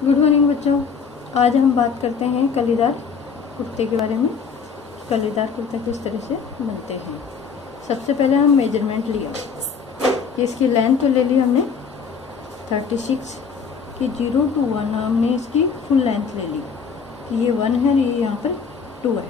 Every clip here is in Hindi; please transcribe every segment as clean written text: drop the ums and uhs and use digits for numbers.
गुड मॉर्निंग बच्चों। आज हम बात करते हैं कलीदार कुर्ते के बारे में। कलीदार कुर्ता किस तरह से बनते हैं। सबसे पहले हम मेजरमेंट लिया कि इसकी लेंथ तो ले ली हमने 36 की 0 to 1 हमने इसकी फुल लेंथ ले ली कि ये 1 है, ये यहाँ पर 2 है।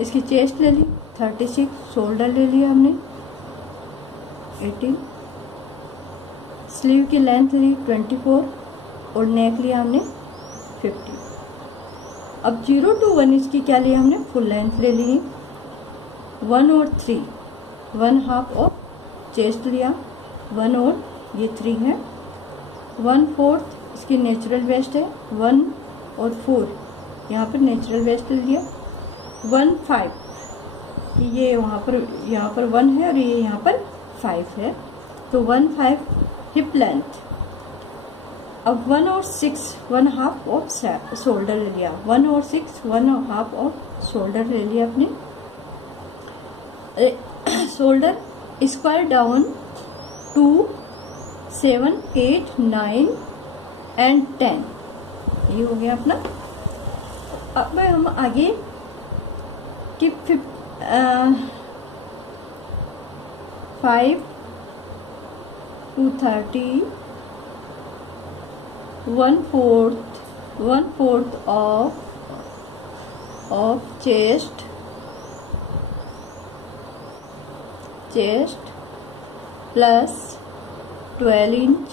इसकी चेस्ट ले ली 36, शोल्डर ले लिया हमने 18, स्लीव की लेंथ ली 24 और नेक लिया हमने 50। अब 0 to 1 इसकी क्या लिया हमने, फुल लेंथ ले ली 1 और 3, 1/2 और चेस्ट लिया 1 और ये 3 है, 1/4 इसकी नेचुरल वेस्ट है 1 और 4 यहाँ पर नेचुरल वेस्ट लिया 1/5 ये यहाँ पर 1 है और ये यहाँ पर 5 है तो 1/5 हिप लेंथ। अब 1 और 6 1/2 ऑफ शोल्डर ले लिया 1 और 6 1/2 ऑफ शोल्डर ले लिया अपने। शोल्डर स्क्वायर डाउन 2 7 8 9 एंड 10 ये हो गया अपना। अब हम आगे कि 5 to 30 1/4 of chest plus 12 inch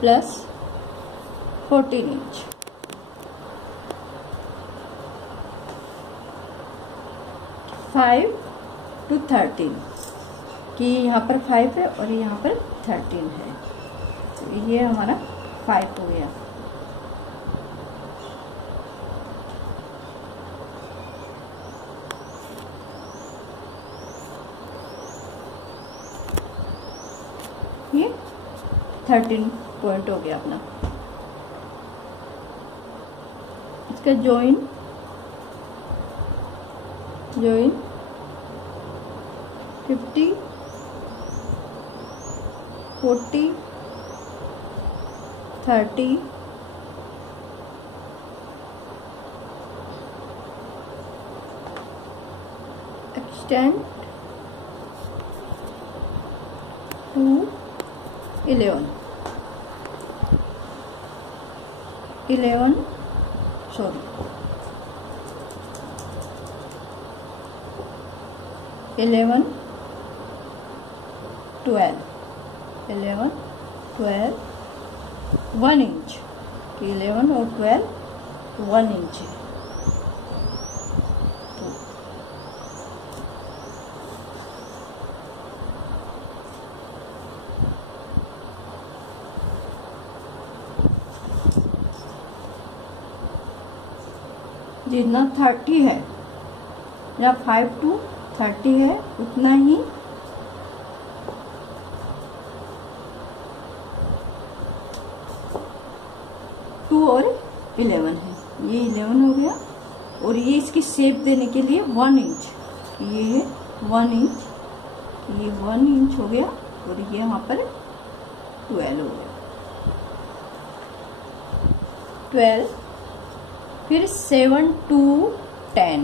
plus 14 inch। Five to 13 कि यहाँ पर 5 है और यहाँ पर 13 है तो ये हमारा 5 हो गया। ये 13 पॉइंट हो गया अपना। इसका join 50 40 30 extend to 11 sorry 11 12 1 inch कि 11 और 12 1 इंच है जितना 30 है या 5 to 30 है उतना ही 2 और 11 है, ये 11 हो गया। और ये इसकी शेप देने के लिए 1 इंच, ये है 1 इंच, ये 1 इंच हो गया और ये यहाँ पर 12 हो गया 12। फिर 7 to 10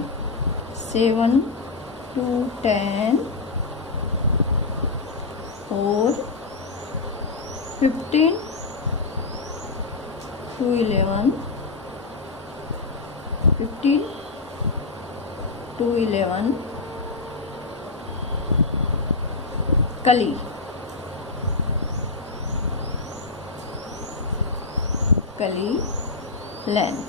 और 15 to 11 कली लेंथ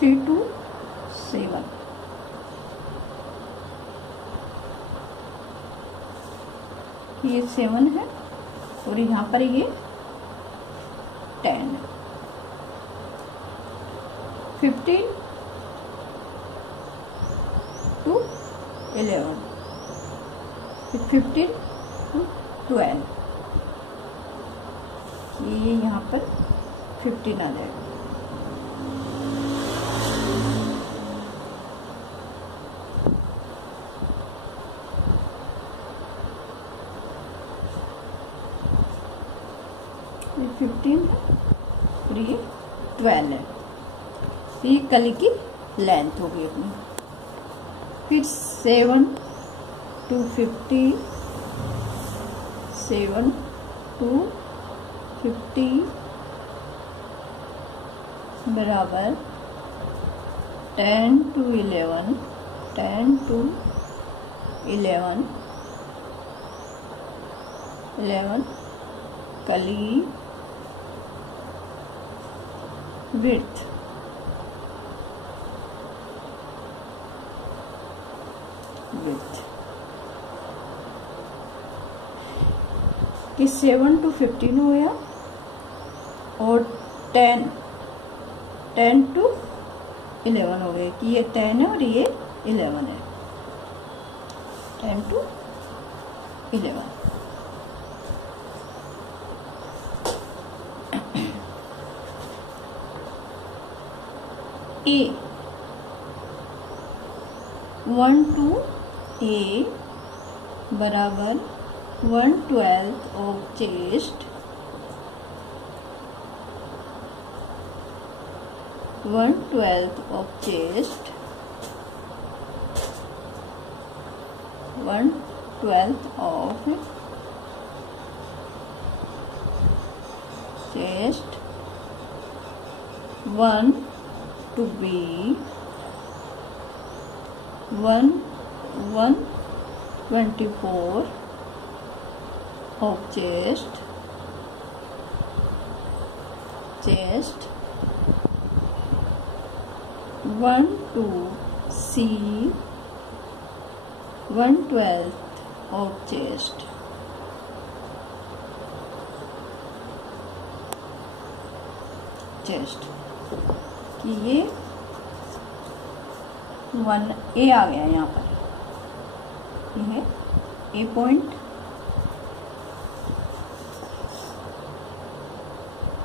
3 to 7 ये 7 है और यहाँ पर ये 10 है। 15 to 11, फिर 15 to 12, ये यहाँ पर 15 आ जाएगा। ये 15 है और ये 12 है, तो ये कली की लेंथ होगी अपनी। फिर 7 to 50, 7 to 50 बराबर 10 to 11, 10 to 11, 11 कली विड्थ, कि 7 to 15 हो गया और 10 to 11 हो गए, कि ये 10 है और ये 11 है, 10 to 11। A 1 to A बराबर 1/12 of chest, 1/12 of chest, 1/12 of chest, 1 to B, 1/24 of chest, 1 to C, 1/12 of chest, कि ये 1A आ गया यहाँ पर, ये है A पॉइंट,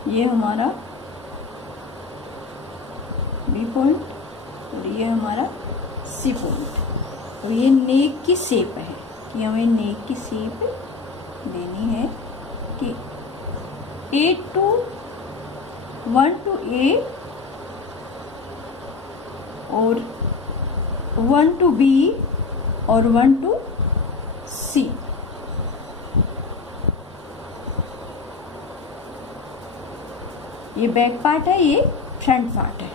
ये हमारा B पॉइंट और ये हमारा C पॉइंट। और ये नेक की शेप है, कि हमें नेक की शेप देनी है कि 1 to A और 1 to B और 1 to C। ये बैक पार्ट है, ये फ्रंट पार्ट है।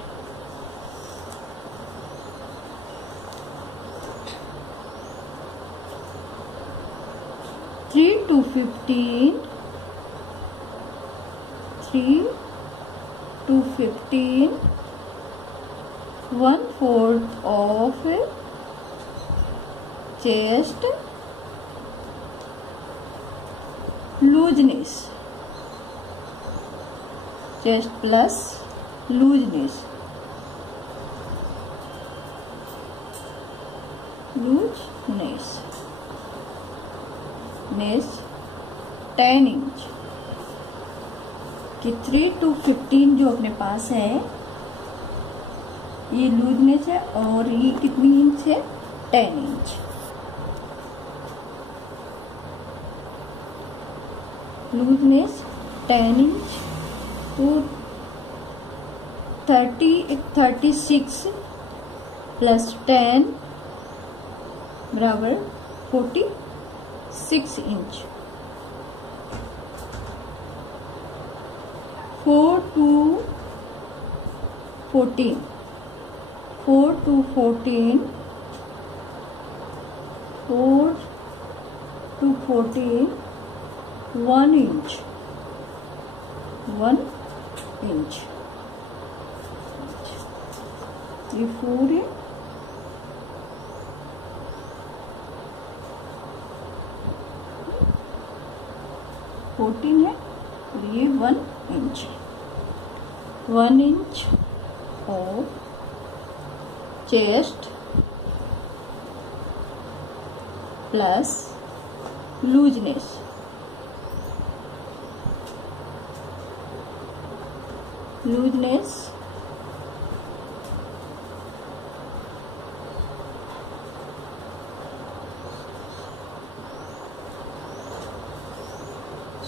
Three to 15, 3 to 15, 1/4 of chest, looseness, chest plus looseness, 10 inch, कि 3 to 15 जो अपने पास है ये लूजनेस है, और ये कितनी इंच है, 10 इंच। लूजनेस 10 इंच, तो 36 प्लस 10 बराबर 46 inch. 4 to 14, 4 to 14, 4 to 14, 1 inch, 1 inch। ये 4 है, है और ये 1 inch. 1 inch of chest plus looseness.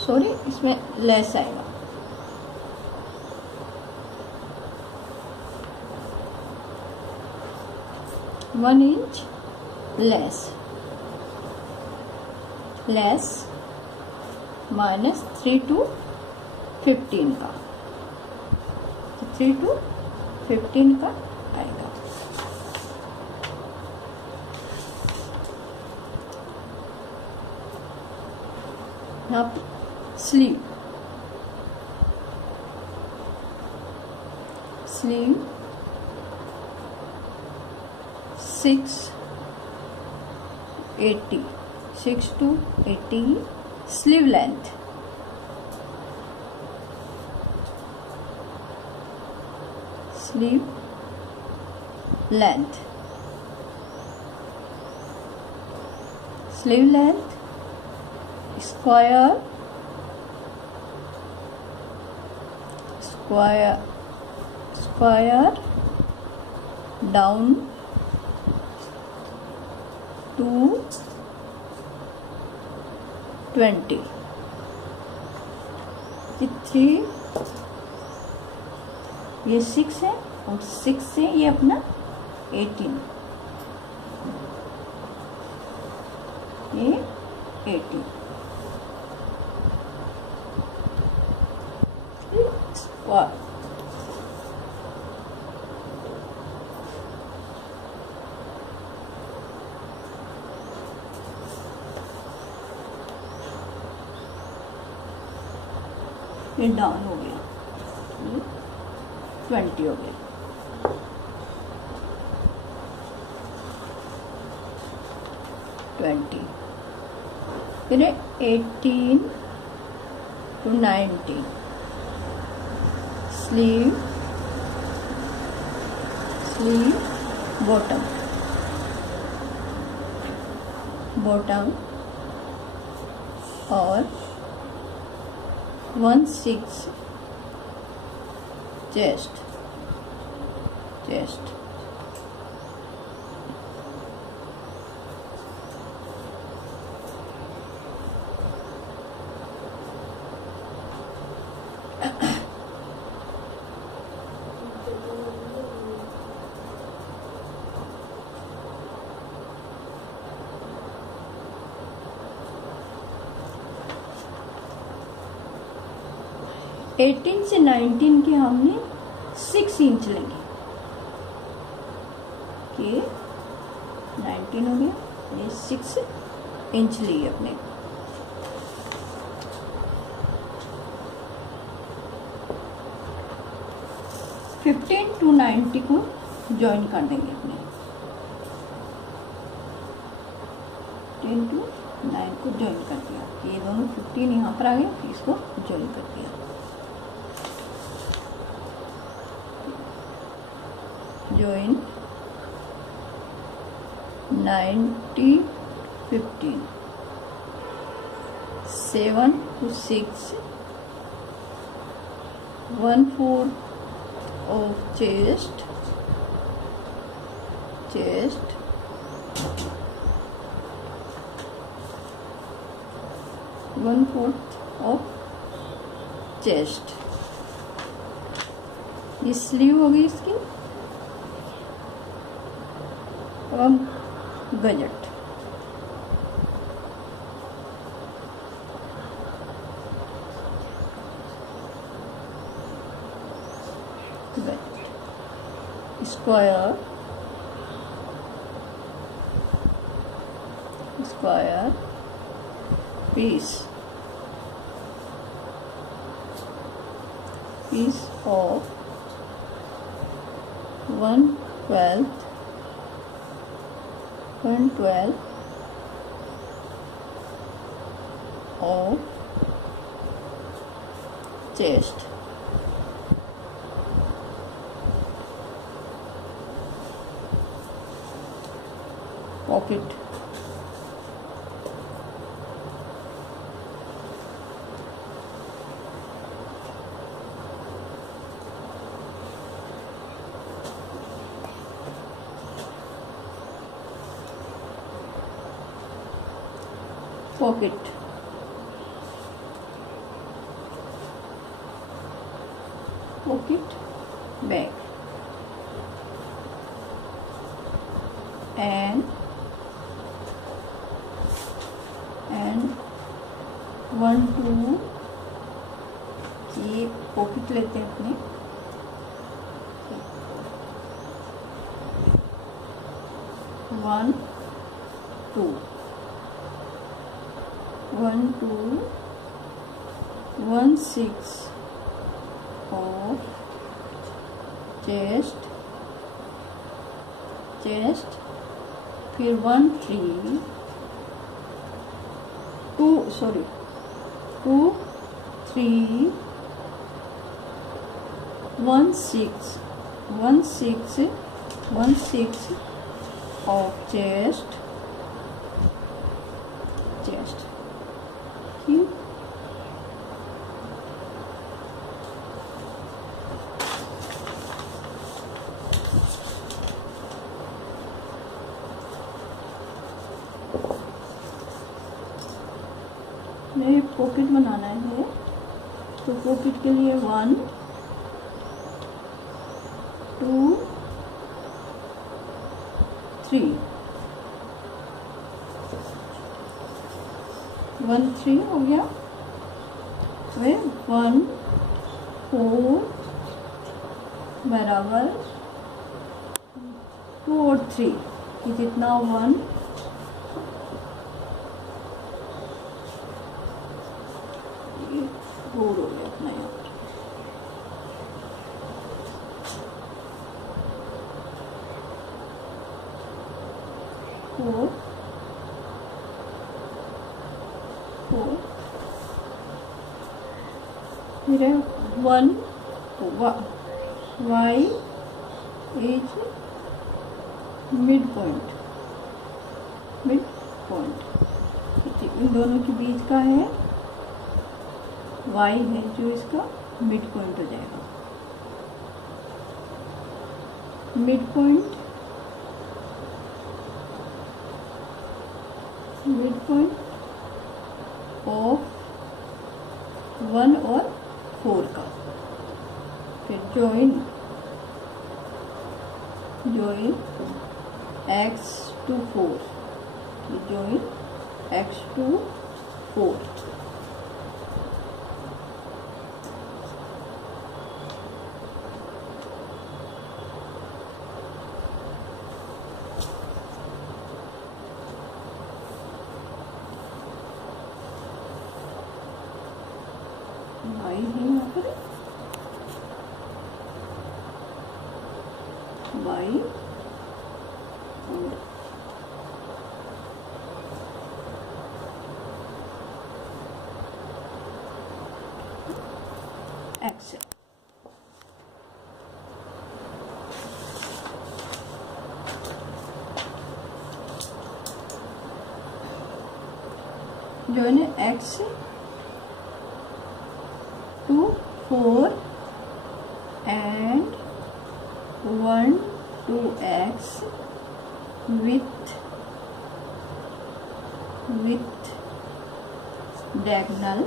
Sorry, इसमें लेस आएगा। One inch less minus 3 to 15 का, तो 3 to 15 का आएगा। यहाँ पर sleeve 6 to 80 sleeve length, square down to 20। ये 6 है और 6 से ये अपना 18, ये 18 स्क्वायर। ये डाउन हो गया, 20 हो गया। फिर 18 to 19 स्लीव बॉटम और 1/6 चेस्ट। 18 से 19 के हमने 6 इंच लेंगे, कि 19 हो गया, ये 6 इंच लिए अपने। फिफ्टीन टू 90 को ज्वाइन कर देंगे अपने, 10 to 9 को ज्वाइन कर दिया। ये दोनों 15 यहाँ पर आ गए, फिर इसको ज्वाइन कर दिया। join 90 15 7 to 6 1/4 of chest 1/4 of chest। ये स्लीव होगी इसकी। अब हम gazette square piece of 1/12 of chest। Pocket, pocket, pocket bag, and 1 2 ये पॉकेट लेते हैं अपने, 1 2 1 2 1 6 of chest, फिर 1 3 2 3 1 6 of chest, ठीक। मेरे पॉकेट बनाना है, तो पॉकेट के लिए 1 2 3 1 3 हो गया, फिर 1 4 बराबर 2 और 3, ये कितना 1 4 हो गया अपना यहाँ पर, 4 फिर 1 y इज मिड पॉइंट, इन दोनों के बीच का है, y है जो इसका मिड पॉइंट हो जाएगा, मिड पॉइंट ऑफ 1 और 4 का, फिर join x to 4, join x to 4, y है यहाँ पर, y और x है। जो है ना x to 4 and 1 to x with diagonal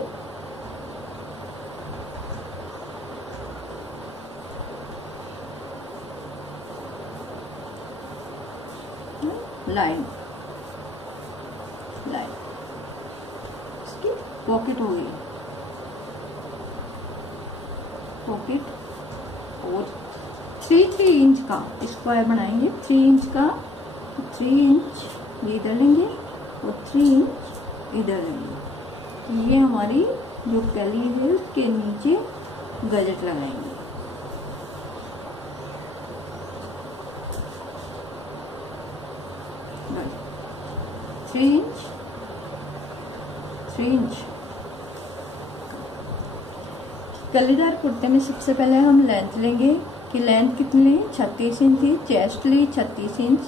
line, इसकी पॉकेट हो गई, पॉकेट, और 3 इंच का स्क्वायर बनाएंगे, 3 इंच का, 3 इंच इधर लेंगे और 3 इंच इधर लेंगे, ये हमारी जो कैली है उसके नीचे गजट लगाएंगे, थ्री इंच। कलीदार कुर्ते में सबसे पहले हम लेंथ लेंगे कि लेंथ कितनी ली, 36 इंच थी, चेस्ट ली 36 इंच,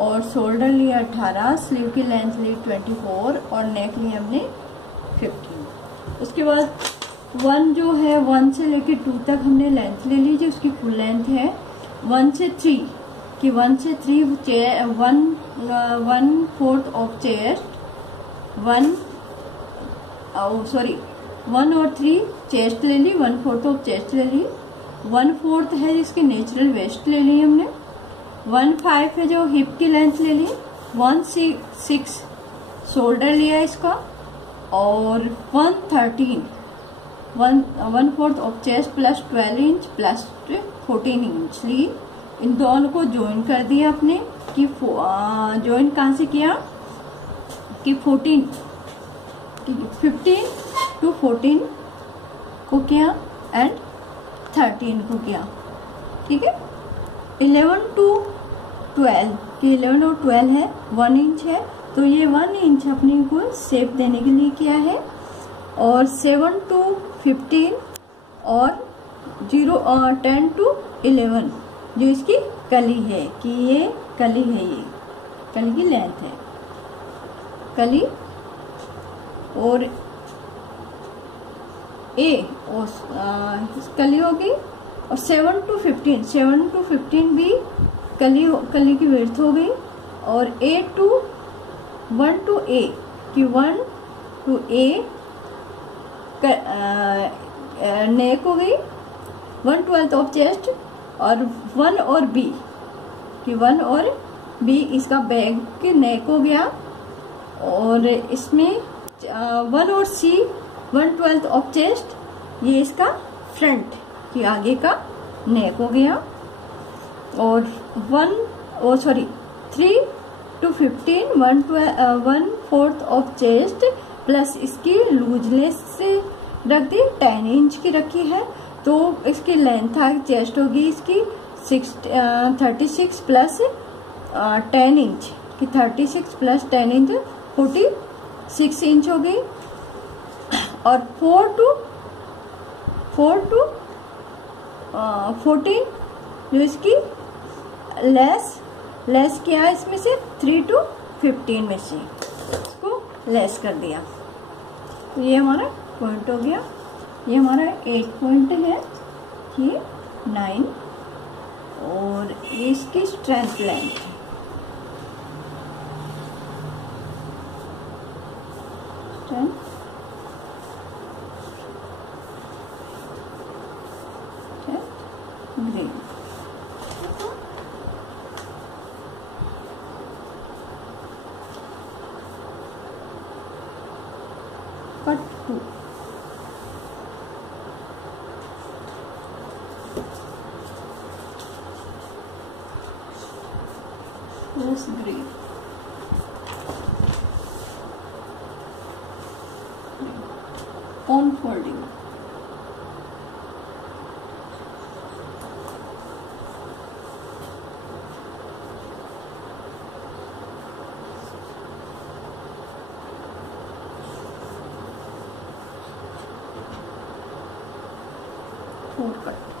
और शोल्डर लिया 18, स्लीव की लेंथ ली 24 और नेक लिया हमने 15। उसके बाद 1 जो है 1 से लेके 2 तक हमने लेंथ ले ली, जो उसकी फुल लेंथ है 1 से 3 कि 1 से 3 1/4 ऑफ चेस्ट 1 और 3 चेस्ट ले ली, 1/4 ऑफ चेस्ट ले ली, 1/4 है जिसकी नेचुरल वेस्ट ले ली हमने, 1/5 है जो हिप की लेंथ ले ली, 1/6 शोल्डर लिया इसका और 1/4 of chest plus 12 inch plus 14 inch ली। इन दोनों को ज्वाइन कर दिया अपने कि ज्वाइन कहाँ से किया कि 15 to 14 को किया एंड 13 को किया। ठीक है, 11 to 12 कि 11 और 12 है 1 इंच है, तो ये 1 इंच अपने को शेप देने के लिए किया है। और 7 to 15 और 10 to 11 जो इसकी कली है कि ये कली है, ये कली की लेंथ है, कली और ए और कली होगी। और 7 to 15 भी कली की विड्थ हो गई। और 1 to A कि 1 to A नेक हो गई, 1/12 ऑफ चेस्ट और 1 और B कि 1 और B इसका बैक की नेक हो गया। और इसमें 1 और C 1/12 ऑफ चेस्ट ये इसका फ्रंट कि आगे का नेक हो गया। और 3 to 15 1/4 ऑफ चेस्ट प्लस इसकी लूजनेस से रख दी 10 इंच की रखी है, तो इसकी लेंथ आ चेस्ट होगी इसकी 36 प्लस 10 इंच कि 36 प्लस 10 इंच 46 इंच हो गई। और 4 to 14 जो इसकी लेस किया इसमें से 3 to 15 में से इसको लेस कर दिया। तो ये हमारा पॉइंट हो गया, ये हमारा 8 पॉइंट है, ये 9 और ये इसकी स्ट्रेंथ लेंथ है। Green cut 2 plus green on folding four cut